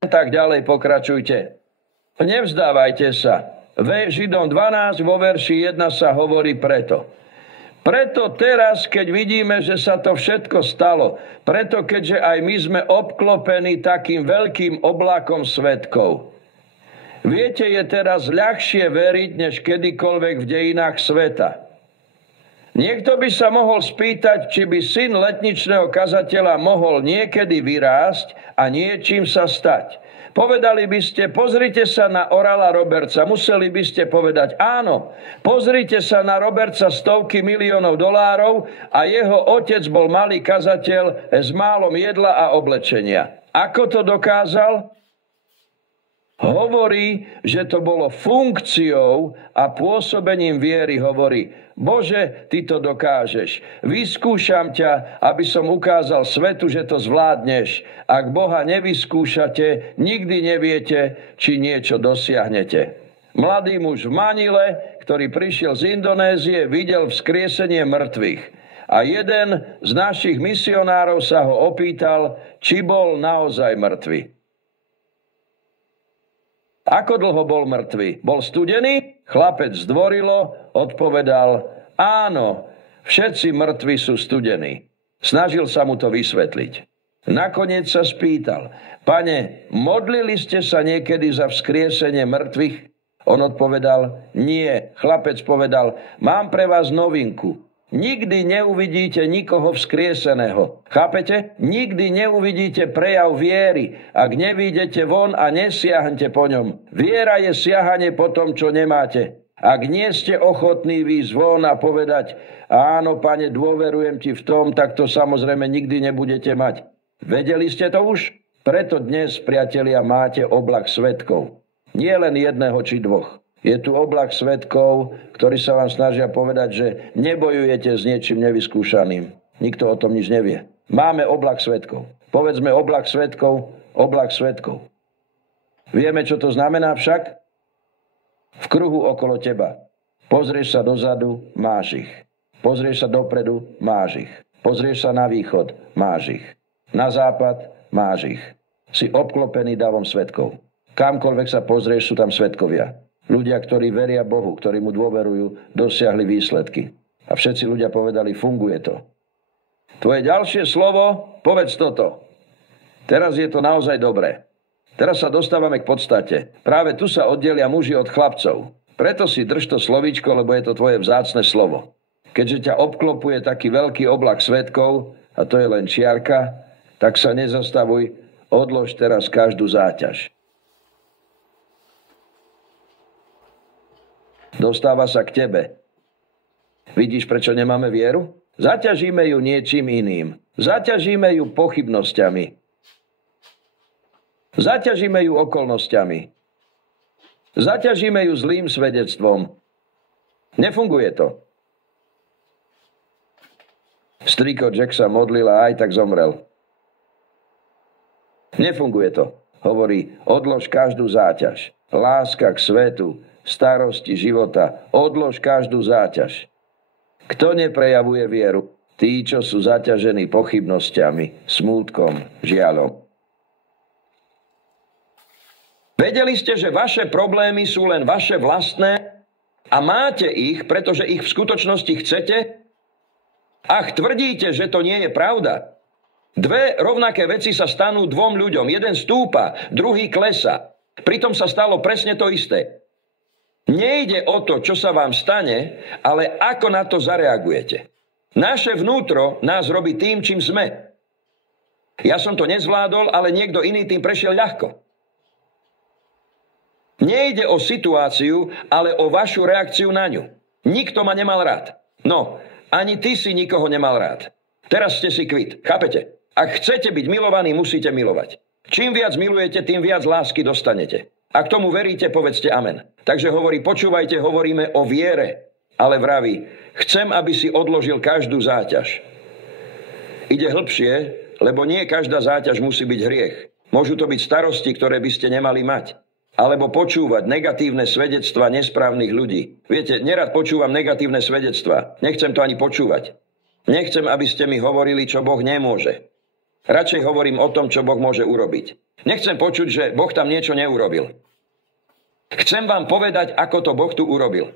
Tak ďalej pokračujte. Nevzdávajte sa. Židom 12 vo verši 1 sa hovorí preto. Preto teraz, keď vidíme, že sa to všetko stalo, preto keďže aj my sme obklopení takým veľkým oblakom svedkov. Viete, je teraz ľahšie veriť, než kedykoľvek v dejinách sveta. Niekto by sa mohol spýtať, či by syn letničného kazateľa mohol niekedy vyrásť a niečím sa stať. Povedali by ste, pozrite sa na Orala Robertsa. Museli by ste povedať, áno, pozrite sa na Robertsa, stovky miliónov dolárov a jeho otec bol malý kazateľ s málom jedla a oblečenia. Ako to dokázal? Hovorí, že to bolo funkciou a pôsobením viery. Hovorí, Bože, ty to dokážeš. Vyskúšam ťa, aby som ukázal svetu, že to zvládneš. Ak Boha nevyskúšate, nikdy neviete, či niečo dosiahnete. Mladý muž v Manile, ktorý prišiel z Indonézie, videl vzkriesenie mŕtvych. A jeden z našich misionárov sa ho opýtal, či bol naozaj mŕtvy. Ako dlho bol mŕtvy? Bol studený? Chlapec zdvorilo odpovedal, áno, všetci mŕtvi sú studení. Snažil sa mu to vysvetliť. Nakoniec sa spýtal, pane, modlili ste sa niekedy za vzkriesenie mŕtvych? On odpovedal, nie. Chlapec povedal, mám pre vás novinku. Nikdy neuvidíte nikoho vzkrieseného. Chápete? Nikdy neuvidíte prejav viery, ak nevídete von a nesiahnete po ňom. Viera je siahanie po tom, čo nemáte. Ak nie ste ochotní výjsť von a povedať, áno, pane, dôverujem ti v tom, tak to samozrejme nikdy nebudete mať. Vedeli ste to už? Preto dnes, priatelia, máte oblak svedkov. Nie len jedného či dvoch. Je tu oblak svedkov, ktorí sa vám snažia povedať, že nebojujete s niečím nevyskúšaným. Nikto o tom nič nevie. Máme oblak svedkov. Povedzme oblak svedkov, oblak svedkov. Vieme, čo to znamená však? V kruhu okolo teba. Pozrieš sa dozadu, máš ich. Pozrieš sa dopredu, máš ich. Pozrieš sa na východ, máš ich. Na západ, máš ich. Si obklopený davom svedkov. Kamkoľvek sa pozrieš, sú tam svedkovia. Ľudia, ktorí veria Bohu, ktorí mu dôverujú, dosiahli výsledky. A všetci ľudia povedali, funguje to. Tvoje ďalšie slovo, povedz toto. Teraz je to naozaj dobré. Teraz sa dostávame k podstate. Práve tu sa oddelia muži od chlapcov. Preto si drž to slovíčko, lebo je to tvoje vzácne slovo. Keďže ťa obklopuje taký veľký oblak svedkov, a to je len čiarka, tak sa nezastavuj, odlož teraz každú záťaž. Dostáva sa k tebe. Vidíš, prečo nemáme vieru? Zaťažíme ju niečím iným. Zaťažíme ju pochybnosťami. Zaťažíme ju okolnosťami. Zaťažíme ju zlým svedectvom. Nefunguje to. Striko Jack sa modlil a aj tak zomrel. Nefunguje to. Hovorí, odlož každú záťaž. Láska k svetu, starosti života. Odlož každú záťaž. Kto neprejavuje vieru? Tí, čo sú zaťažení pochybnosťami, smútkom, žiaľom. Vedeli ste, že vaše problémy sú len vaše vlastné a máte ich, pretože ich v skutočnosti chcete? Ach, tvrdíte, že to nie je pravda. Dve rovnaké veci sa stanú dvom ľuďom. Jeden stúpa, druhý klesá. Pritom sa stalo presne to isté. Nejde o to, čo sa vám stane, ale ako na to zareagujete. Naše vnútro nás robí tým, čím sme. Ja som to nezvládol, ale niekto iný tým prešiel ľahko. Nejde o situáciu, ale o vašu reakciu na ňu. Nikto ma nemal rád. No, ani ty si nikoho nemal rád. Teraz ste si kvit, chápete? Ak chcete byť milovaní, musíte milovať. Čím viac milujete, tým viac lásky dostanete. Ak tomu veríte, povedzte amen. Takže hovorí, počúvajte, hovoríme o viere, ale vraví, chcem, aby si odložil každú záťaž. Ide hlbšie, lebo nie každá záťaž musí byť hriech. Môžu to byť starosti, ktoré by ste nemali mať. Alebo počúvať negatívne svedectvá nesprávnych ľudí. Viete, nerad počúvam negatívne svedectvá. Nechcem to ani počúvať. Nechcem, aby ste mi hovorili, čo Boh nemôže. Radšej hovorím o tom, čo Boh môže urobiť. Nechcem počuť, že Boh tam niečo neurobil. Chcem vám povedať, ako to Boh tu urobil.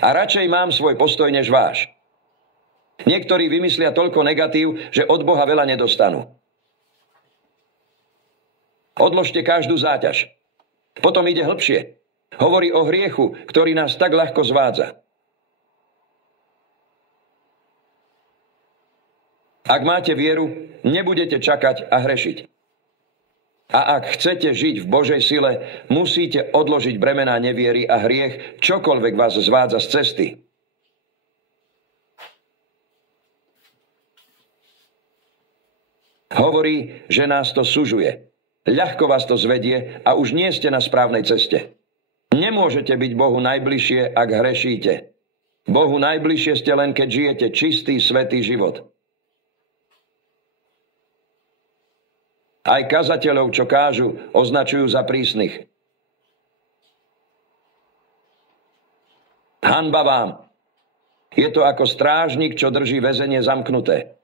A radšej mám svoj postoj než váš. Niektorí vymyslia toľko negatív, že od Boha veľa nedostanú. Odložte každú záťaž. Potom ide hlbšie. Hovorí o hriechu, ktorý nás tak ľahko zvádza. Ak máte vieru, nebudete čakať a hrešiť. A ak chcete žiť v Božej sile, musíte odložiť bremená neviery a hriech, čokoľvek vás zvádza z cesty. Hovorí, že nás to sužuje. Ľahko vás to zvedie a už nie ste na správnej ceste. Nemôžete byť Bohu najbližšie, ak hrešíte. Bohu najbližšie ste len, keď žijete čistý, svätý život. Aj kazateľov, čo kážu, označujú za prísnych. Hanba vám. Je to ako strážnik, čo drží väzenie zamknuté.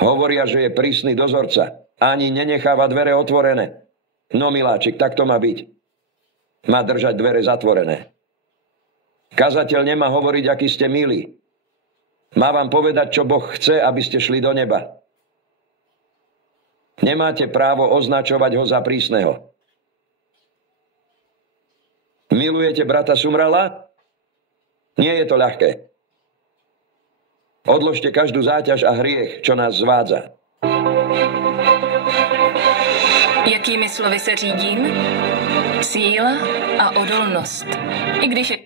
Hovoria, že je prísny dozorca. Ani nenecháva dvere otvorené. No miláčik, tak to má byť. Má držať dvere zatvorené. Kazateľ nemá hovoriť, aký ste milí. Má vám povedať, čo Boh chce, aby ste šli do neba. Nemáte právo označovať ho za prísneho. Milujete brata Sumrala? Nie je to ľahké. Odložte každú záťaž a hriech, čo nás zvádza. Jakými slovy se řídím? Síla a odolnost. I když je...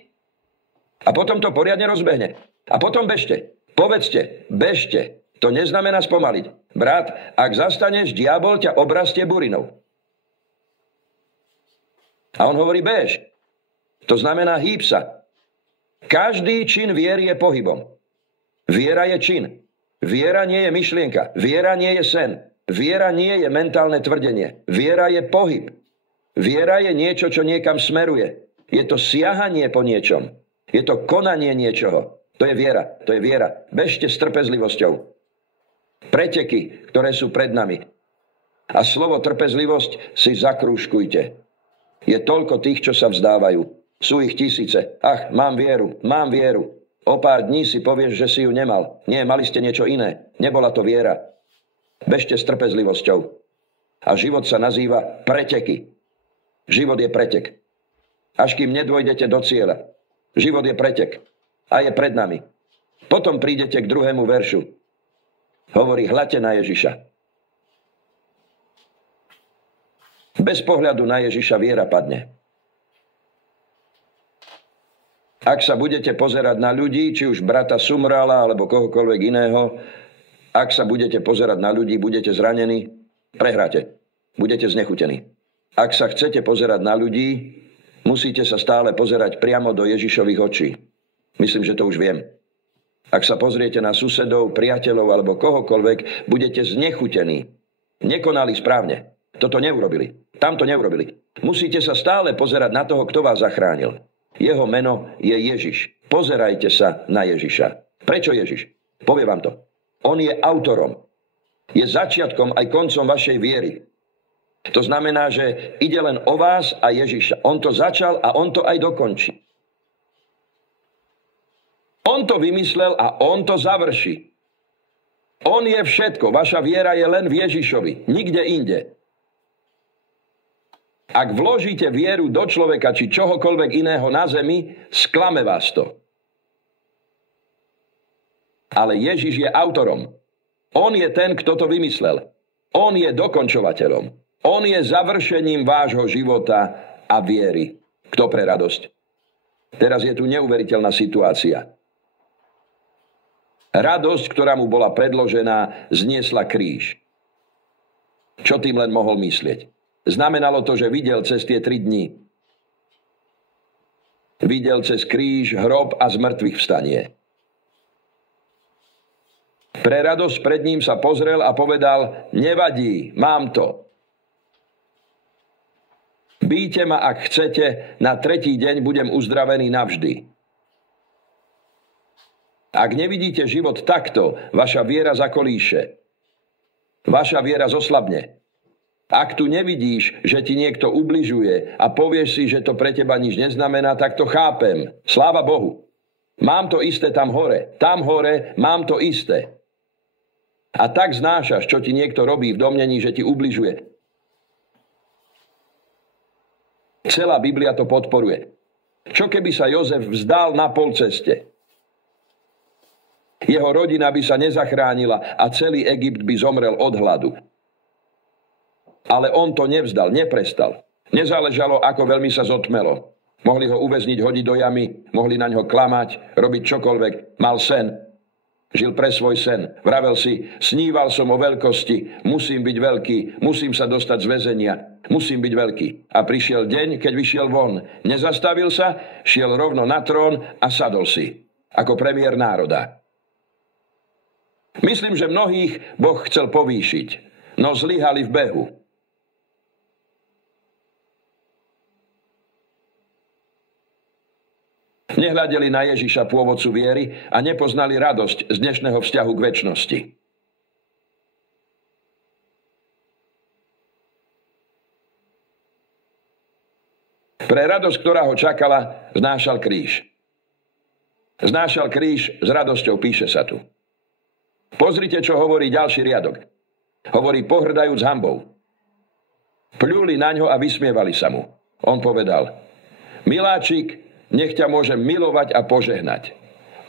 A potom to poriadne rozbehne. A potom bežte. Povedzte, bežte. To neznamená spomaliť. Brat, ak zastaneš, diabol ťa obrastie burinou. A on hovorí, bež. To znamená hýb sa. Každý čin viery je pohybom. Viera je čin. Viera nie je myšlienka. Viera nie je sen. Viera nie je mentálne tvrdenie. Viera je pohyb. Viera je niečo, čo niekam smeruje. Je to siahanie po niečom. Je to konanie niečoho. To je viera. To je viera. Bežte s trpezlivosťou. Preteky, ktoré sú pred nami. A slovo trpezlivosť si zakrúžkujte. Je toľko tých, čo sa vzdávajú. Sú ich tisíce. Ach, mám vieru, mám vieru. O pár dní si povieš, že si ju nemal. Nie, mali ste niečo iné. Nebola to viera. Bežte s trpezlivosťou. A život sa nazýva preteky. Život je pretek. Až kým nedôjdete do cieľa. Život je pretek. A je pred nami. Potom prídete k druhému veršu. Hovorí, hľadte na Ježiša. Bez pohľadu na Ježiša viera padne. Ak sa budete pozerať na ľudí, či už brata Sumrala alebo kohokoľvek iného, ak sa budete pozerať na ľudí, budete zranení, prehráte. Budete znechutení. Ak sa chcete pozerať na ľudí, musíte sa stále pozerať priamo do Ježišových očí. Myslím, že to už viem. Ak sa pozriete na susedov, priateľov alebo kohokoľvek, budete znechutení. Nekonali správne. Toto neurobili. Tamto neurobili. Musíte sa stále pozerať na toho, kto vás zachránil. Jeho meno je Ježiš. Pozerajte sa na Ježiša. Prečo Ježiš? Poviem vám to. On je autorom. Je začiatkom aj koncom vašej viery. To znamená, že ide len o vás a Ježiša. On to začal a on to aj dokončí. On to vymyslel a on to završí. On je všetko. Vaša viera je len v Ježišovi. Nikde inde. Ak vložíte vieru do človeka či čohokoľvek iného na zemi, sklame vás to. Ale Ježiš je autorom. On je ten, kto to vymyslel. On je dokončovateľom. On je završením vášho života a viery. Kto pre radosť? Teraz je tu neuveriteľná situácia. Radosť, ktorá mu bola predložená, zniesla kríž. Čo tým len mohol myslieť? Znamenalo to, že videl cez tie 3 dni. Videl cez kríž, hrob a zmrtvých vstanie. Pre radosť pred ním sa pozrel a povedal, nevadí, mám to. Bijte ma, ak chcete, na 3. deň budem uzdravený navždy. Ak nevidíte život takto, vaša viera zakolíše. Vaša viera zoslabne. Ak tu nevidíš, že ti niekto ubližuje a povieš si, že to pre teba nič neznamená, tak to chápem. Sláva Bohu. Mám to isté tam hore. Tam hore mám to isté. A tak znášaš, čo ti niekto robí v domnení, že ti ubližuje. Celá Biblia to podporuje. Čo keby sa Jozef vzdal na polceste? Jeho rodina by sa nezachránila a celý Egypt by zomrel od hladu. Ale on to nevzdal, neprestal. Nezáležalo, ako veľmi sa zotmelo. Mohli ho uväzniť, hodiť do jamy, mohli na ňo klamať, robiť čokoľvek. Mal sen. Žil pre svoj sen. Vravel si, sníval som o veľkosti, musím byť veľký, musím sa dostať z väzenia, musím byť veľký. A prišiel deň, keď vyšiel von. Nezastavil sa, šiel rovno na trón a sadol si. Ako premiér národa. Myslím, že mnohých Boh chcel povýšiť, no zlyhali v behu. Nehľadeli na Ježiša, pôvodcu viery, a nepoznali radosť z dnešného vzťahu k večnosti. Pre radosť, ktorá ho čakala, znášal kríž. Znášal kríž s radosťou, píše sa tu. Pozrite, čo hovorí ďalší riadok. Hovorí, pohrdajúc hanbou. Pľuli na ňo a vysmievali sa mu. On povedal, miláčik, nech ťa môžem milovať a požehnať.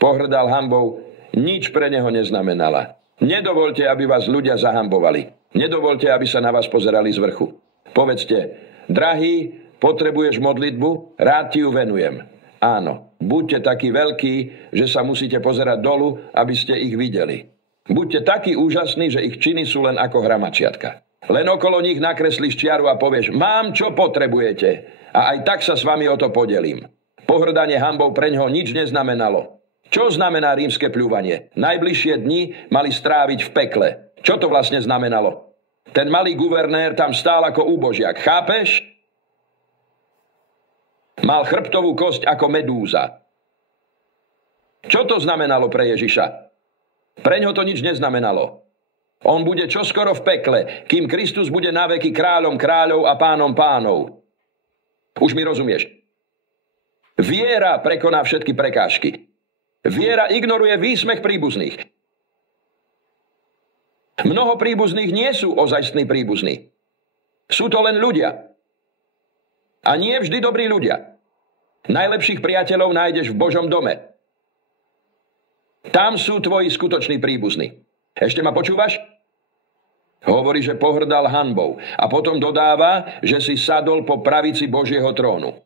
Pohrdal hanbou, nič pre neho neznamenala. Nedovolte, aby vás ľudia zahambovali. Nedovolte, aby sa na vás pozerali z vrchu. Povedzte, drahý, potrebuješ modlitbu? Rád ti ju venujem. Áno, buďte takí veľkí, že sa musíte pozerať dolu, aby ste ich videli. Buďte takí úžasní, že ich činy sú len ako hramačiatka. Len okolo nich nakreslíš čiaru a povieš, mám, čo potrebujete. A aj tak sa s vami o to podelím. Pohrdanie hanbou preňho nič neznamenalo. Čo znamená rímske pľúvanie? Najbližšie dni mali stráviť v pekle. Čo to vlastne znamenalo? Ten malý guvernér tam stál ako úbožiak. Chápeš? Mal chrbtovú kosť ako medúza. Čo to znamenalo pre Ježiša? Preňho to nič neznamenalo. On bude čoskoro v pekle, kým Kristus bude naveky kráľom kráľov a pánom pánov. Už mi rozumieš? Viera prekoná všetky prekážky. Viera ignoruje výsmech príbuzných. Mnoho príbuzných nie sú ozajstní príbuzní. Sú to len ľudia. A nie vždy dobrí ľudia. Najlepších priateľov nájdeš v Božom dome. Tam sú tvoji skutoční príbuzní. Ešte ma počúvaš? Hovorí, že pohrdal hanbou. A potom dodáva, že si sadol po pravici Božieho trónu.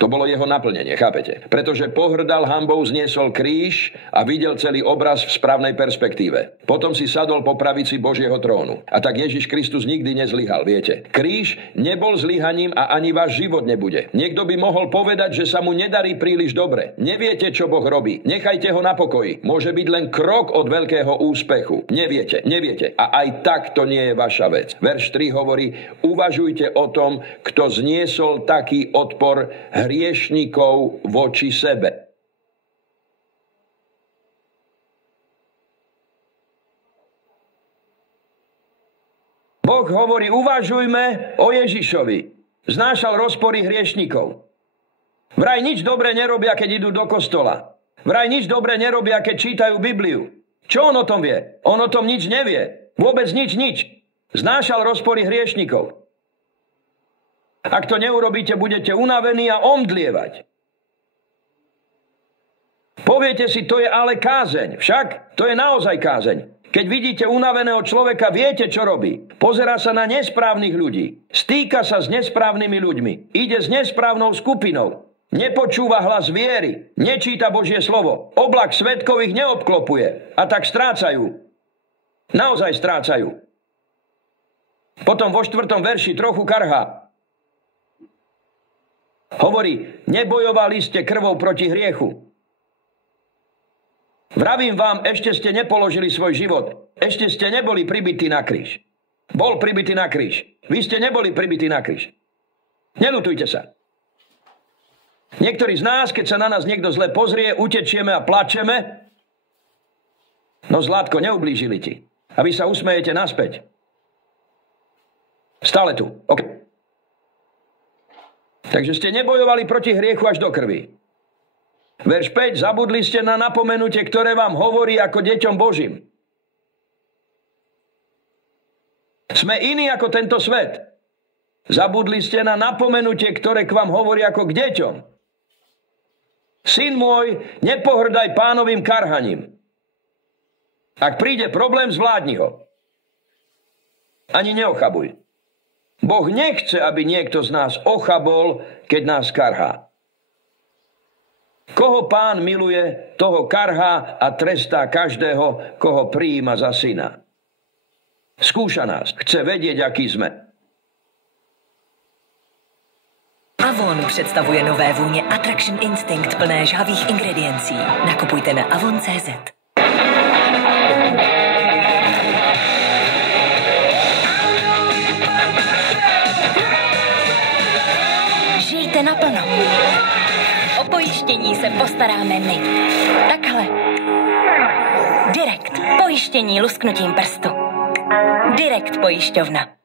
To bolo jeho naplnenie, chápete? Pretože pohrdal hanbou, zniesol kríž a videl celý obraz v správnej perspektíve. Potom si sadol po pravici Božieho trónu. A tak Ježiš Kristus nikdy nezlyhal, viete? Kríž nebol zlyhaním a ani váš život nebude. Niekto by mohol povedať, že sa mu nedarí príliš dobre. Neviete, čo Boh robí. Nechajte ho na pokoji. Môže byť len krok od veľkého úspechu. Neviete. A aj tak to nie je vaša vec. Verš 3 hovorí, uvažujte o tom, kto zniesol taký odpor hriešnikov voči sebe. Boh hovorí, uvažujme o Ježišovi. Znášal rozpory hriešnikov. Vraj nič dobre nerobia, keď idú do kostola. Vraj nič dobre nerobia, keď čítajú Bibliu. Čo on o tom vie? On o tom nič nevie. Vôbec nič. Znášal rozpory hriešnikov. Ak to neurobíte, budete unavení a omdlievať. Poviete si, to je ale kázeň. Však to je naozaj kázeň. Keď vidíte unaveného človeka, viete, čo robí. Pozerá sa na nesprávnych ľudí. Stýka sa s nesprávnymi ľuďmi. Ide s nesprávnou skupinou. Nepočúva hlas viery. Nečíta Božie slovo. Oblak svedkov ich neobklopuje. A tak strácajú. Naozaj strácajú. Potom vo 4. verši trochu karhá. Hovorí, nebojovali ste krvou proti hriechu. Vravím vám, ešte ste nepoložili svoj život. Ešte ste neboli pribití na kríž. Bol pribitý na kríž. Vy ste neboli pribití na kríž. Neľutujte sa. Niektorí z nás, keď sa na nás niekto zle pozrie, utečieme a plačeme. No Zlatko, neublížili ti. A vy sa usmejete naspäť. Stále tu. OK. Takže ste nebojovali proti hriechu až do krvi. Verš 5. Zabudli ste na napomenutie, ktoré vám hovorí ako deťom Božím. Sme iní ako tento svet. Zabudli ste na napomenutie, ktoré k vám hovorí ako k deťom. Syn môj, nepohrdaj Pánovým karhaním. Ak príde problém, zvládni ho. Ani neochabuj. Boh nechce, aby niekto z nás ochabol, keď nás karhá. Koho Pán miluje, toho karhá a trestá každého, koho prijíma za syna. Skúša nás, chce vedieť, aký sme. Avon představuje nové vůně Attraction Instinct plné žhavých ingrediencí. Nakupujte na avon.cz. Žijte naplno. O pojištění se postaráme my. Takhle. Direkt. Pojištění lusknutím prstu. Direkt pojišťovna.